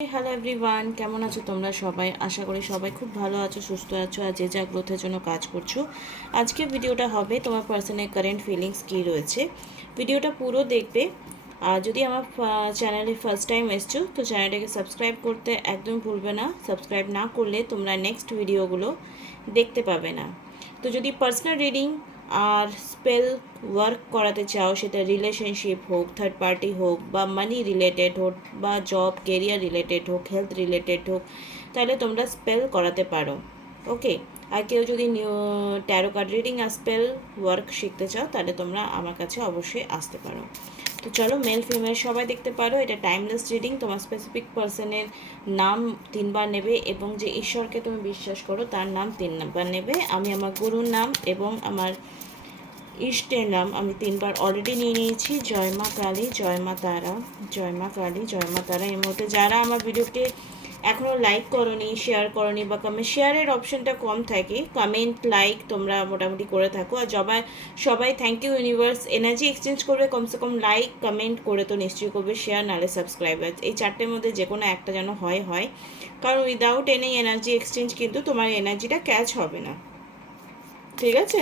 Hello everyone, কেমন আছো তোমরা সবাই? আশা করি সবাই খুব ভালো আছো, সুস্থ আছো আর যে যা গ্রোথের জন্য কাজ করছো। আজকে ভিডিওটা হবে তোমার পার্সোনাল কারেন্ট ফিলিংস কী রয়েছে। ভিডিওটা পুরো দেখবে। আর যদি আমার চ্যানেলে ফার্স্ট টাইম এসছো তো চ্যানেলটাকে সাবস্ক্রাইব করতে একদম ভুলবে না। সাবস্ক্রাইব না করলে তোমরা নেক্সট ভিডিওগুলো দেখতে পাবে না। তো যদি পার্সোনাল রিডিং আর স্পেল ওয়ার্ক করাতে চাও, সেটা রিলেশনশিপ হোক, থার্ড পার্টি হোক, বা মানি রিলেটেড হোক, বা জব কেরিয়ার রিলেটেড হোক, হেলথ রিলেটেড হোক, তাহলে তোমরা স্পেল করাতে পারো। ওকে। আর কেউ যদি ট্যারো কার্ড রিডিং আর স্পেল ওয়ার্ক শিখতে চাও তাহলে তোমরা আমার কাছে অবশ্যই আসতে পারো। তো চলো, মেল ফিমেল সবাই দেখতে পারো। এটা টাইমলেস রিডিং। তোমার স্পেসিফিক পার্সনের নাম 3বার নেবে এবং যে ঈশ্বরকে তুমি বিশ্বাস করো তার নাম 3বার নেবে। আমি আমার গুরুর নাম এবং আমার ইষ্টের নাম আমি 3বার অলরেডি নিয়ে নিয়েছি। জয় মা কালী, জয় মা তারা, জয় মা কালী, জয় মা তারা। এই মুহূর্তে যারা আমার ভিডিওকে এখনও লাইক করনি, শেয়ার করনি, বা কমেন্ট, শেয়ারের অপশনটা কম থাকে, কমেন্ট লাইক তোমরা মোটামুটি করে থাকো। আর সবাই thank you universe. Energy exchange করবে, কমসে কম লাইক কমেন্ট করে তো নিশ্চয়ই করবে, শেয়ার নাহলে সাবস্ক্রাইবার। এই চারটের মধ্যে যে কোনো একটা যেন হয়, কারণ উইদাউট এনি এনার্জি এক্সচেঞ্জ কিন্তু তোমার এনার্জিটা ক্যাচ হবে না। ঠিক আছে?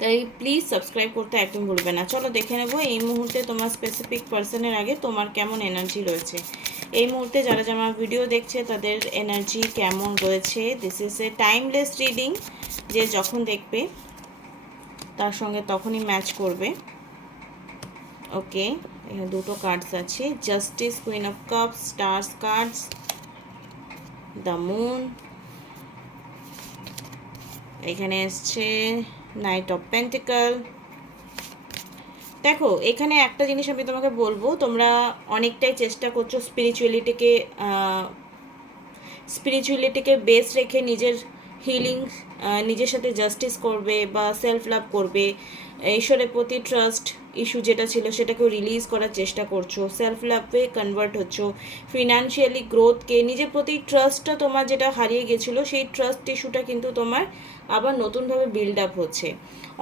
তাই প্লিজ সাবস্ক্রাইব করতে একদম ভুলবে না। চলো দেখে নেবো এই মুহূর্তে তোমার স্পেসিফিক পার্সনের আগে তোমার কেমন এনার্জি রয়েছে। এই মুহূর্তে যারা আমার ভিডিও দেখছে তাদের এনার্জি কেমন রয়েছে। This is A timeless reading, যে যখন দেখবে তার সঙ্গে তখনই ম্যাচ করবে। ওকে, এখানে দুটো কার্ডস আছে, justice, queen of cups, stars cards, the moon, এখানে এসছে নাইট অফ পেন্টিকল। দেখো, এখানে একটা জিনিস আমি তোমাকে বলবো, তোমরা অনেকটাই চেষ্টা করছো স্পিরিচুয়ালিটিকে বেস রেখে নিজের হিলিং, নিজের সাথে জাস্টিস করবে বা সেলফ লাভ করবে। ঈশ্বরের প্রতি ট্রাস্ট ইস্যু যেটা ছিল সেটাকেও রিলিজ করার চেষ্টা করছো, সেলফ লাভে কনভার্ট হচ্ছো, ফিনান্সিয়ালি গ্রোথকে, নিজের প্রতি ট্রাস্টটা তোমার যেটা হারিয়ে গেছিলো সেই ট্রাস্ট ইস্যুটা কিন্তু তোমার আবার নতুনভাবে বিল্ড আপ হচ্ছে।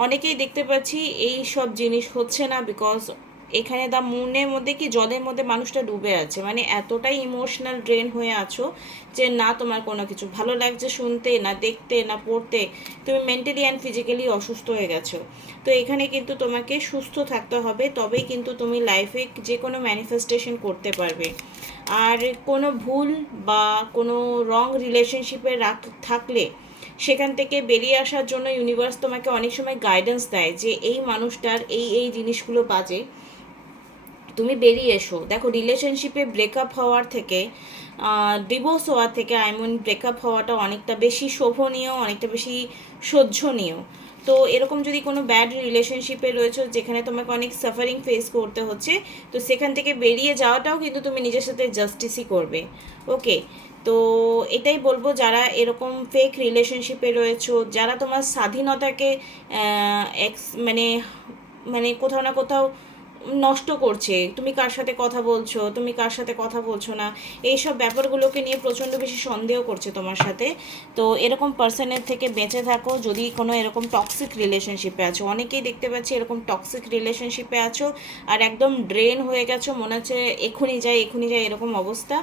অনেকেই দেখতে পাচ্ছি এই সব জিনিস হচ্ছে না, বিকজ এখানে দ্য মুনের মধ্যে কি জলের মধ্যে মানুষটা ডুবে আছে, মানে এতটাই ইমোশনাল ড্রেন হয়ে আছো যে না তোমার কোনো কিছু ভালো লাগছে শুনতে, না দেখতে, না পড়তে। তুমি মেন্টালি অ্যান্ড ফিজিক্যালি অসুস্থ হয়ে গেছো। তো এখানে কিন্তু তোমাকে সুস্থ থাকতে হবে, তবেই কিন্তু তুমি লাইফে যে কোনো ম্যানিফেস্টেশন করতে পারবে। আর কোনো ভুল বা কোনো রং রিলেশনশিপে থাকলে সেখান থেকে বেরিয়ে আসার জন্য ইউনিভার্স তোমাকে অনেক সময় গাইডেন্স দেয় যে এই মানুষটার এই জিনিসগুলো বাজে, তুমি বেরিয়ে এসো। দেখো, রিলেশনশিপে ব্রেকআপ হওয়ার থেকে, ডিভোর্স হওয়ার থেকে, ব্রেকআপ হওয়াটা অনেকটা বেশি শোভনীয়, অনেকটা বেশি সহ্যনীয়। তো এরকম যদি কোনো ব্যাড রিলেশনশিপে রয়েছে যেখানে তোমাকে অনেক সাফারিং ফেস করতে হচ্ছে, তো সেখান থেকে বেরিয়ে যাওয়াটাও কিন্তু তুমি নিজের সাথে জাস্টিসই করবে। ওকে। তো এটাই বলবো, যারা এরকম ফেক রিলেশনশিপে রয়েছো, যারা তোমার স্বাধীনতাকে মানে মানে কোথাও না কোথাও নষ্ট করছে, তুমি কার সাথে কথা বলছো, তুমি কার সাথে কথা বলছো না, এইসব ব্যাপারগুলোকে নিয়ে প্রচণ্ড বেশি সন্দেহ করছে তোমার সাথে। তো এরকম পার্সনের থেকে বেঁচে থাকো। যদি কোনো এরকম টক্সিক রিলেশনশিপে আছো, অনেকেই দেখতে পাচ্ছি এরকম টক্সিক রিলেশনশিপে আছো আর একদম ড্রেন হয়ে গেছো, মনে হচ্ছে এখনই যাই এরকম অবস্থা।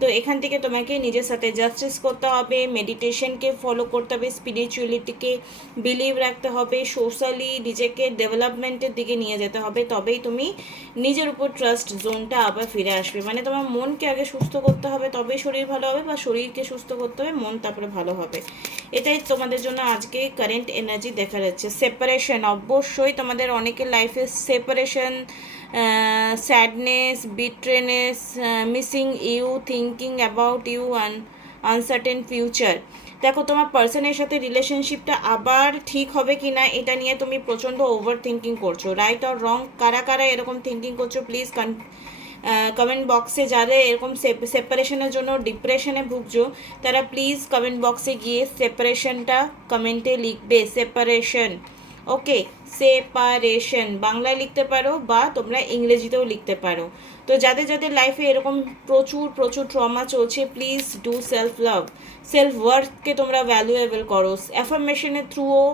তো এখান থেকে তোমাকে নিজের সাথে জাস্টিস করতে হবে, মেডিটেশনকে ফলো করতে হবে, স্পিরিচুয়ালিটিকে বিলিভ রাখতে হবে, সোশ্যালি নিজেকে ডেভেলপমেন্টের দিকে নিয়ে যেতে হবে, তবেই তুমি নিজের উপর ট্রাস্ট জোনটা আবার ফিরে আসবে। মানে তোমার মনকে আগে সুস্থ করতে হবে, তবেই শরীর ভালো হবে, বা শরীরকে সুস্থ করতে হবে, মন তারপরে ভালো হবে। এটাই তোমাদের জন্য আজকে কারেন্ট এনার্জি দেখা যাচ্ছে। সেপারেশন, অবশ্যই তোমাদের অনেকের লাইফে separation, sadness, betrayness, missing you, thinking about you, uncertain future. দেখো, তোমার পার্সনের সাথে রিলেশনশিপটা আবার ঠিক হবে কি না এটা নিয়ে তুমি প্রচণ্ড ওভার থিঙ্কিং করছো। রাইট অর রং, কারা কারা এরকম থিঙ্কিং করছো প্লিজ কমেন্ট বক্সে। যারা এরকম সেপারেশনের জন্য ডিপ্রেশনে ভুগছো তারা প্লিজ কমেন্ট বক্সে গিয়ে সেপারেশনটা কমেন্টে লিখবে, সেপারেশন। ওকে, সেপারেশন বাংলায় লিখতে পারো বা তোমরা ইংরেজিতেও লিখতে পারো। তো যাদের যাদের লাইফে এরকম প্রচুর প্রচুর ট্রমা চলছে, please do self love, self ওয়ার্থকে তোমরা ভ্যালুয়েবল করো। অ্যাফার্মেশনের থ্রুও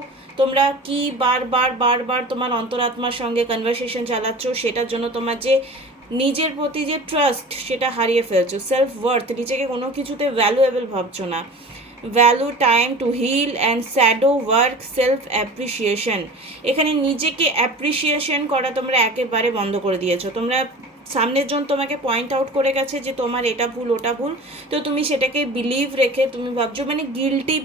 তোমরা কি বারবার তোমার অন্তরাত্মার সঙ্গে কনভারসেশন চালাচ্ছ, সেটার জন্য তোমার যে নিজের প্রতি যে ট্রাস্ট সেটা হারিয়ে ফেলছো, সেলফ ওয়ার্থ, নিজেকে কোনো কিছুতে ভ্যালুয়েবল ভাবছো না। Value time to heal and shadow work, self appreciation, এখানে নিজেকে অ্যাপ্রিসিয়েশন করা তোমরা একেবারে বন্ধ করে দিয়েছো। তোমরা সামনের জন তোমাকে পয়েন্ট আউট করে গেছে যে তোমার এটা ভুল ওটা ভুল, তো তুমি সেটাকে বিলিভ রেখে তুমি ভাবছো, মানে গিল্টি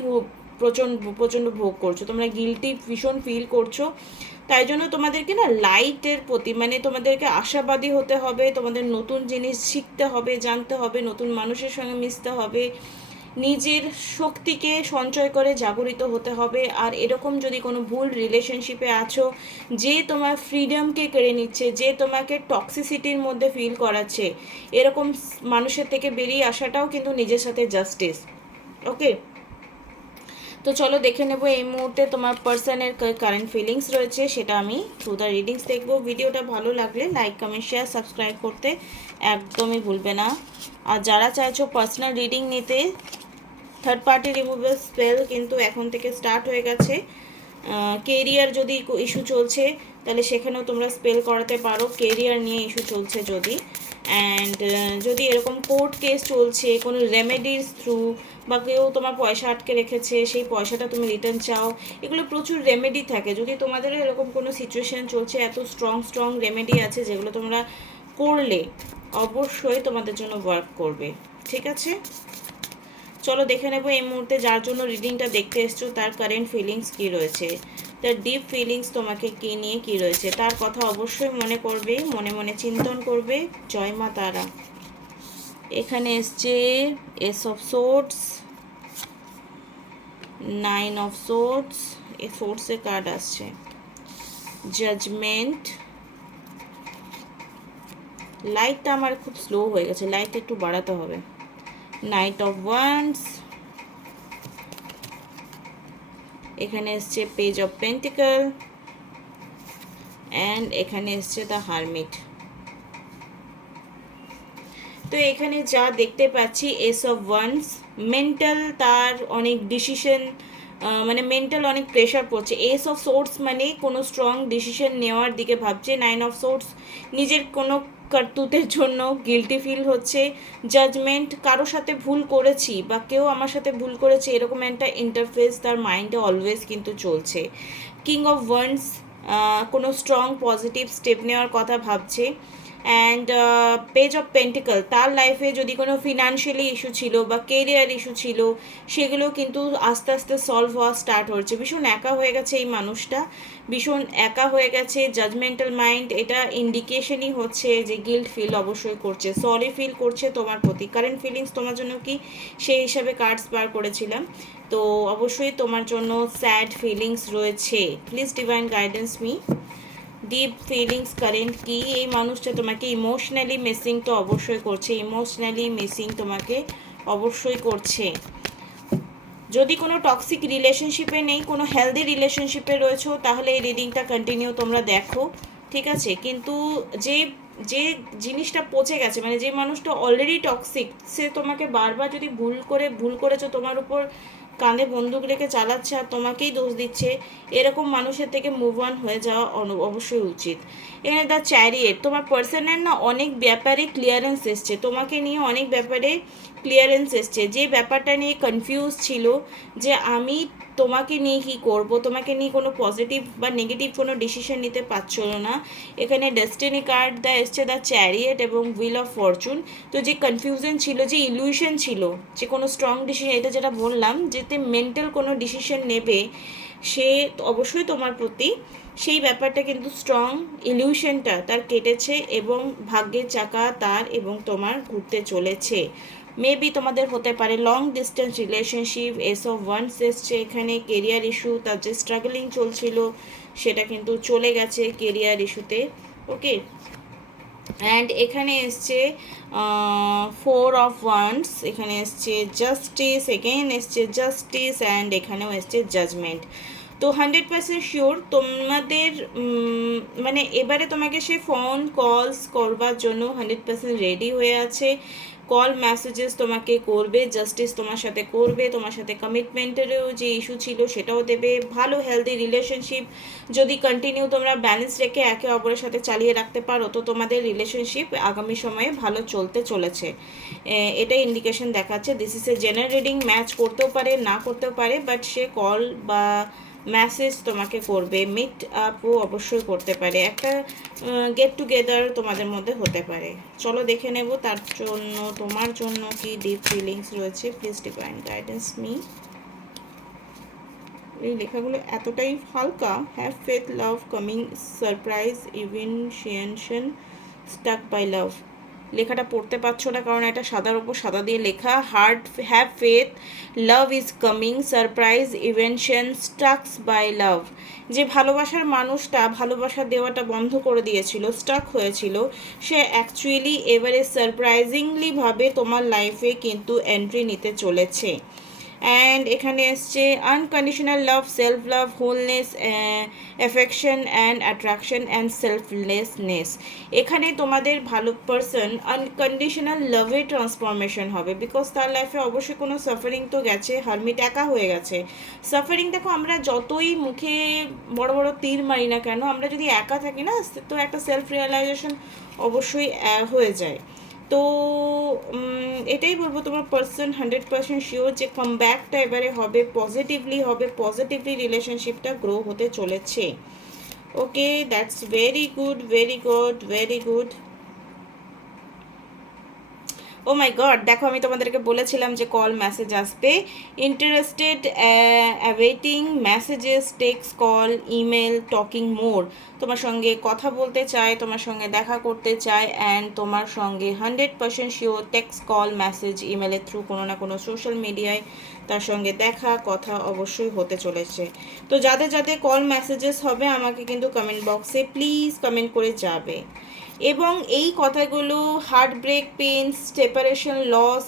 প্রচণ্ড প্রচণ্ড ভোগ করছো, তোমরা গিল্টি ভীষণ ফিল করছো। তাই জন্য তোমাদেরকে না লাইটের প্রতি, মানে তোমাদেরকে আশাবাদী হতে হবে, তোমাদের নতুন জিনিস শিখতে হবে, জানতে হবে, নতুন মানুষের সঙ্গে মিশতে হবে, নিজের শক্তিকে সঞ্চয় করে জাগরিত হতে হবে। আর এরকম যদি কোনো ভুল রিলেশনশিপে আছো, যে তোমার ফ্রিডমকে কেড়ে নিচ্ছে, যে তোমাকে টক্সিসিটির মধ্যে ফিল করাচ্ছে, এরকম মানুষের থেকে বেরিয়ে আসাটাও কিন্তু নিজের সাথে জাস্টিস। ওকে, তো চলো দেখে নেবো এই মুহূর্তে তোমার পার্সনের কারেন্ট ফিলিংস রয়েছে, সেটা আমি থ্রু দ্য রিডিংস দেখবো। ভিডিওটা ভালো লাগলে লাইক কমেন্ট শেয়ার সাবস্ক্রাইব করতে একদমই ভুলবে না। আর যারা চাইছো পার্সোনাল রিডিং নিতে, থার্ড পার্টি রিমুভাল স্পেল কিন্তু এখন থেকে স্টার্ট হয়ে গেছে। কেরিয়ার যদি ইস্যু চলছে তাহলে সেখানেও তোমরা স্পেল করাতে পারো, কেরিয়ার নিয়ে ইস্যু চলছে যদি। অ্যান্ড যদি এরকম কোর্ট কেস চলছে, কোনো রেমেডির থ্রু, বা কেউ তোমার পয়সা আটকে রেখেছে, সেই পয়সাটা তুমি রিটার্ন চাও, এগুলো প্রচুর রেমেডি থাকে। যদি তোমাদেরও এরকম কোনো সিচুয়েশান চলছে, এত স্ট্রং স্ট্রং রেমেডি আছে যেগুলো তোমরা করলে অবশ্যই তোমাদের জন্য ওয়ার্ক করবে। ঠিক আছে, চলো দেখে নেবো এই মুহূর্তে যার জন্য রিডিংটা দেখতে এসছো তার কারেন্ট ফিলিংস কী রয়েছে, তার ডিপ ফিলিংস তোমাকে কী নিয়ে কী রয়েছে, তার কথা অবশ্যই মনে করবে, মনে মনে চিন্তন করবে। জয় মা তারা। এখানে এসছে ace of swords, 9 of swords, এ সোর্ডসের কার্ড আসছে, জাজমেন্ট। লাইটটা আমার খুব স্লো হয়ে গেছে, লাইটটা একটু বাড়াতে হবে। নাইট অফ ওয়ান্স, এখানে এসছে পেজ অফ পেন্টিকল, অ্যান্ড এখানে এসছে দ্য হারমিট। তো এখানে যা দেখতে পাচ্ছি, এস অফ ওয়ান্স, মেন্টাল তার অনেক ডিসিশন, মানে মেন্টাল অনেক প্রেশার পড়ছে। এস অফ সোর্স মানে কোনো স্ট্রং ডিসিশন নেওয়ার দিকে ভাবছে। 9 অফ সোর্স নিজের কোনো কর্তুতের জন্য গিল্টি ফিল হচ্ছে। জাজমেন্ট, কারোর সাথে ভুল করেছি বা কেউ আমার সাথে ভুল করেছে, এরকম একটা ইন্টারফেস তার মাইন্ডে অলওয়েজ কিন্তু চলছে। কিং অফ ওয়ান্স, কোনো স্ট্রং পজিটিভ স্টেপ নেওয়ার কথা ভাবছে। অ্যান্ড পেজ অফ পেন্টিকল, তার লাইফে যদি কোনো ফিনান্সিয়ালি ইস্যু ছিল বা কেরিয়ার ইস্যু ছিল, সেগুলো কিন্তু আস্তে আস্তে সলভ হওয়া স্টার্ট হচ্ছে। ভীষণ একা হয়ে গেছে এই মানুষটা, ভীষণ একা হয়ে গেছে। জাজমেন্টাল মাইন্ড, এটা ইন্ডিকেশনই হচ্ছে যে গিল্ট ফিল অবশ্যই করছে, সরি ফিল করছে তোমার প্রতি। কারেন্ট ফিলিংস তোমার জন্য কি সেই হিসাবে কার্ডস বার করেছিলাম, তো অবশ্যই তোমার জন্য স্যাড ফিলিংস রয়েছে। Please divine guidance me. Deep feelings current কি, এই মানুষটা তোমাকে ইমোশনালি মিসিং তো অবশ্যই করছে, ইমোশনালি মিসিং তোমাকে অবশ্যই করছে। যদি কোনো টক্সিক রিলেশনশিপে নেই, কোনো হেলদি রিলেশনশিপে রয়েছো, তাহলে এই রিডিংটা কন্টিনিউ তোমরা দেখো, ঠিক আছে। কিন্তু যে যে জিনিসটা পচে গেছে, মানে যে মানুষটা অলরেডি টক্সিক, সে তোমাকে বারবার যদি ভুল করেছো তোমার উপর কাঁধে বন্দুক রেখে চালাচ্ছে আর তোমাকেই দোষ দিচ্ছে, এরকম মানুষের থেকে মুভ অন হয়ে যাওয়া অবশ্যই উচিত। এখানে দ্য চ্যারিয়েট, তোমার পার্সনের না অনেক ব্যাপারে ক্লিয়ারেন্স এসছে, তোমাকে নিয়ে অনেক ব্যাপারে ক্লিয়ারেন্স এসছে। যে ব্যাপারটা নিয়ে কনফিউজ ছিল যে আমি তোমাকে নিয়ে কি করব, তোমাকে নিয়ে কোনো পজিটিভ বা নেগেটিভ কোনো ডিসিশন নিতে পারছিল না, এখানে ডেস্টিনি কার্ড দা এসছে দ্য চ্যারিয়েট এবং হুইল অফ ফরচুন। তো যে কনফিউশন ছিল, যে ইলিউশন ছিল, যে কোনো স্ট্রং ডিসিশন, এটা যেটা বললাম যেতে মেন্টাল কোনো ডিসিশন নেবে, সে অবশ্যই তোমার প্রতি সেই ব্যাপারটা কিন্তু স্ট্রং ইলিউশনটা তার কেটেছে এবং ভাগ্যের চাকা তার এবং তোমার ঘুরতে চলেছে। মেবি তোমাদের হতে পারে long distance relationship. S of wands এসছে এখানে, কেরিয়ার ইস্যু, তার যে স্ট্রাগলিং চলছিল সেটা কিন্তু চলে গেছে কেরিয়ার ইস্যুতে। ওকে, অ্যান্ড এখানে এসছে 4 অফ ওয়ান্স, এখানে এসছে জাস্টিস, এগেইন এসছে জাস্টিস, অ্যান্ড এখানেও এসছে জাজমেন্ট। তো 100% শিওর তোমাদের মানে এবারে তোমাকে সে ফোন কলস করবার জন্য 100% রেডি হয়ে আছে। কল মেসেজেস তোমাকে করবে, জাস্টিস তোমার সাথে করবে, তোমার সাথে কমিটমেন্টেরও যে ইস্যু ছিল সেটাও দেবে। ভালো হেলদি রিলেশনশিপ যদি কন্টিনিউ তোমরা ব্যালেন্স রেখে একে অপরের সাথে চালিয়ে রাখতে পারো, তো তোমাদের রিলেশনশিপ আগামী সময়ে ভালো চলতে চলেছে, এটাই ইন্ডিকেশন দেখাচ্ছে। This is a general reading, match করতেও পারে না করতেও পারে, বাট সে কল বা মেসেজ তোমাকে করবে, মিট আপও অবশ্যই করতে পারে, একটা গেট টুগেদার তোমাদের মধ্যে হতে পারে। চলো দেখে নেব তার জন্য তোমার জন্য কি ডিপ ফিলিংস রয়েছে। Please divine guidance me. এই লেখাগুলো এতটাই হালকা। Have faith, love coming, surprise, ইভেনশিয়েশন, স্টাক বাই লাভ। লেখাটা পড়তে পারছো না কারণ এটা সাদার উপর সাদা দিয়ে লেখা। Heart, have faith, love is coming, surprise, ইভেনশন, স্টাকস বাই লাভ। যে ভালোবাসার মানুষটা ভালোবাসা দেওয়াটা বন্ধ করে দিয়েছিল, স্টাক হয়েছিল, সে অ্যাকচুয়ালি এবারে সারপ্রাইজিংলিভাবে তোমার লাইফে কিন্তু এন্ট্রি নিতে চলেছে। অ্যান্ড এখানে এসছে unconditional love, self love, wholeness, affection and attraction and selflessness. এখানে তোমাদের ভালো পারসন আনকন্ডিশনাল লাভে ট্রান্সফরমেশন হবে, বিকজ তার লাইফে অবশ্যই কোনো সাফারিং তো গেছে, হারমিট একা হয়ে গেছে। সাফারিং দেখো, আমরা যতই মুখে বড় বড় তীর মারি না কেন, আমরা যদি একা থাকি না, তো একটা সেলফ রিয়েলাইজেশন অবশ্যই হয়ে যায়। তো এটাই বলবো, তোমার পার্সন 100% শিওর যে কামব্যাকটা এবারে হবে, পজিটিভলি হবে, পজিটিভলি রিলেশনশিপটা গ্রো হতে চলেছে। Okay, that's very good, very good, very good. Oh my God, দেখো আমি তোমাদেরকে বলেছিলাম যে কল মেসেজ আসবে। Interested, awaiting messages, text, call, email, talking more. তোমার সঙ্গে কথা বলতে চায়, তোমার সঙ্গে দেখা করতে চায়, অ্যান্ড তোমার সঙ্গে 100% শিওর টেক্সট, কল, মেসেজ, ইমেলের থ্রু কোনো না কোনো সোশ্যাল মিডিয়ায় তার সঙ্গে দেখা কথা অবশ্যই হতে চলেছে। তো যাদের যাদের কল মেসেজেস হবে আমাকে কিন্তু কমেন্ট বক্সে প্লিজ কমেন্ট করে যাবে। এবং এই কথাগুলো heart break, pain, separation, loss,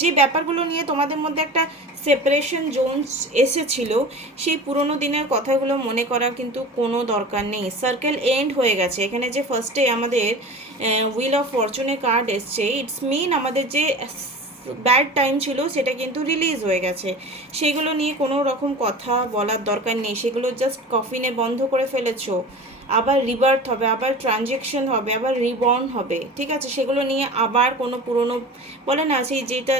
যে ব্যাপারগুলো নিয়ে তোমাদের মধ্যে একটা সেপারেশন জোনস এসেছিল, সেই পুরোনো দিনের কথাগুলো মনে করার কিন্তু কোনো দরকার নেই। সার্কেল এন্ড হয়ে গেছে। এখানে যে ফার্স্টে আমাদের হুইল অফ ফরচুনের কার্ড এসছে, ইটস মিন আমাদের যে ব্যাড টাইম ছিল সেটা কিন্তু রিলিজ হয়ে গেছে। সেগুলো নিয়ে কোনো রকম কথা বলার দরকার নেই, সেগুলো জাস্ট কফিনে বন্ধ করে ফেলেছো। আবার রিবার্থ হবে, আবার ট্রানজেকশন হবে, আবার রিবর্ন হবে, ঠিক আছে? সেগুলো নিয়ে আবার কোনো পুরনো বলে না, সেই যেটা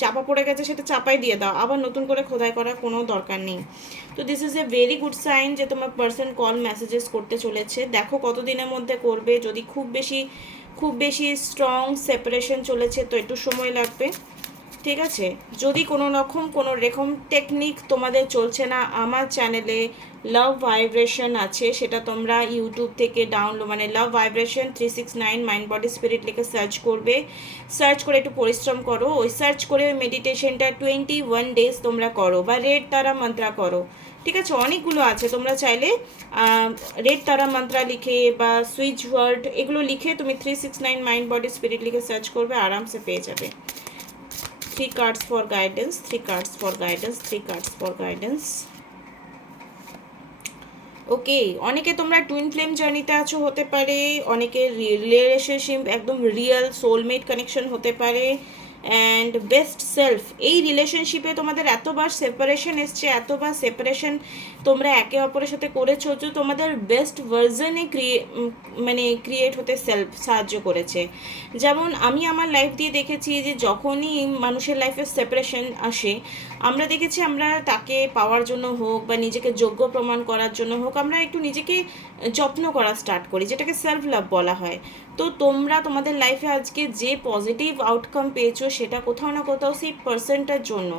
চাপা পড়ে গেছে সেটা চাপাই দিয়ে দাও, আবার নতুন করে খোদাই করার কোনো দরকার নেই। তো this is a very good sign যে তোমার পার্সন কল মেসেজেস করতে চলেছে। দেখো কতদিনের মধ্যে করবে। যদি খুব বেশি স্ট্রং সেপারেশন চলেছে তো একটু সময় লাগবে, ঠিক আছে? যদি কোনো রকম টেকনিক তোমাদের চলছে না, আমার চ্যানেলে লাভ ভাইব্রেশন আছে, সেটা তোমরা ইউটিউব থেকে ডাউনলোড, মানে লাভ ভাইব্রেশন 369 মাইন্ড বডি স্পিরিট লিখে সার্চ করবে। সার্চ করে একটু পরিশ্রম করো, ওই সার্চ করে ওই মেডিটেশনটা 21 ডেজ তোমরা করো, বা রেড তারা মন্ত্রা করো, ঠিক আছে? অনেকগুলো আছে, তোমরা চাইলে রেড তারা মন্ত্রা লিখে বা সুইচ ওয়ার্ড এগুলো লিখে তুমি 369 মাইন্ড বডি স্পিরিট লিখে সার্চ করবে, আরামসে পেয়ে যাবে। 3 cards for guidance, 3 cards for guidance, 3 cards for guidance. ওকে, অনেকে তোমরা টুইন ফ্লেম জার্নিতে আছো হতে পারে, অনেকে রিলেশনশিপ একদম রিয়েল সোলমেট কানেকশন হতে পারে, অ্যান্ড বেস্ট সেলফ। এই রিলেশনশিপে তোমাদের এতবার সেপারেশন এসছে, এতবার সেপারেশন তোমরা একে অপরের সাথে করেছো, যে তোমাদের বেস্ট ভার্জনে ক্রিয়েট হতে সেলফ সাহায্য করেছে। যেমন আমি আমার লাইফ দিয়ে দেখেছি যে যখনই মানুষের লাইফে সেপারেশন আসে, আমরা দেখেছি আমরা তাকে পাওয়ার জন্য হোক বা নিজেকে যোগ্য প্রমাণ করার জন্য হোক, আমরা একটু নিজেকে যত্ন করা স্টার্ট করি, যেটাকে সেলফ লাভ বলা হয়। তো তোমরা তোমাদের লাইফে আজকে যে পজিটিভ আউটকাম পেয়েছো সেটা কোথাও না কোথাও সেই পার্সনটার জন্য।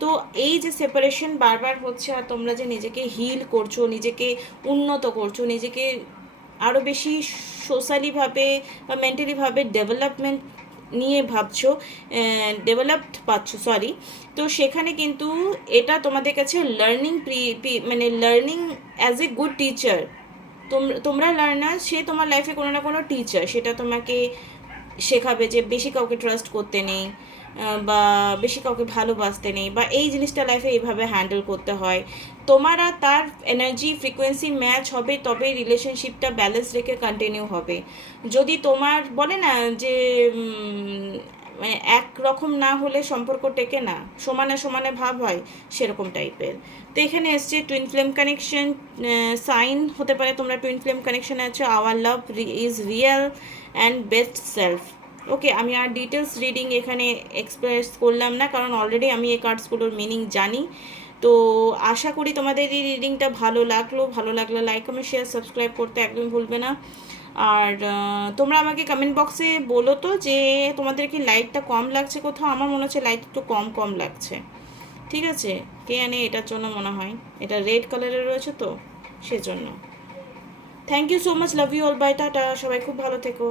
তো এই যে সেপারেশন বারবার হচ্ছে, আর তোমরা যে নিজেকে হিল করছো, নিজেকে উন্নত করছো, নিজেকে আরও বেশি সোশ্যালিভাবে বা মেন্টালিভাবে ডেভেলপমেন্ট নিয়ে ভাবছো, ডেভেলপড পাচ্ছ, সরি। তো সেখানে কিন্তু এটা তোমাদের কাছে learning learning as a good teacher. তোমরা লার্নার, সে তোমার লাইফে কোনো না কোনো টিচার, সেটা তোমাকে শেখাবে যে বেশি কাউকে ট্রাস্ট করতে নেই, বা বেশি কাউকে ভালোবাসতে নেই, বা এই জিনিসটা লাইফে এইভাবে হ্যান্ডেল করতে হয়। তোমার আর তার এনার্জি ফ্রিকোয়েন্সি ম্যাচ হবে, তবেই রিলেশনশিপটা ব্যালেন্স রেখে কন্টিনিউ হবে। যদি তোমার বলে না যে মানে একরকম না হলে সম্পর্ক টেকে না, সমানে সমানে ভাব হয়, সেরকম টাইপের। তো এখানে এসছে টুইন ফ্লেম কানেকশন সাইন হতে পারে তোমরা টুইন ফ্লেম কানেকশনে আছো। Our love is real and best self. Okay, আমি আর ডিটেলস রিডিং এখানে এক্সপ্রেস করলাম না, কারণ অলরেডি আমি এই কার্ডসগুলোর মিনিং জানি। তো আশা করি তোমাদের এই রিডিংটা ভালো লাগলো। ভালো লাগলে লাইক কমেন্ট শেয়ার সাবস্ক্রাইব করতে একদমই ভুলবে না। আর তোমরা আমাকে কমেন্ট বক্সে বলো তো যে তোমাদের কি লাইটটা কম লাগছে কোথাও। আমার মনে হচ্ছে লাইট একটু কম কম লাগছে। ঠিক আছে, কে জানে এটার জন্য মনে হয়, এটা রেড কালারের রয়েছে তো সেজন্য। Thank you so much, love you all, bye, টাটা, সবাই খুব ভালো থেকো।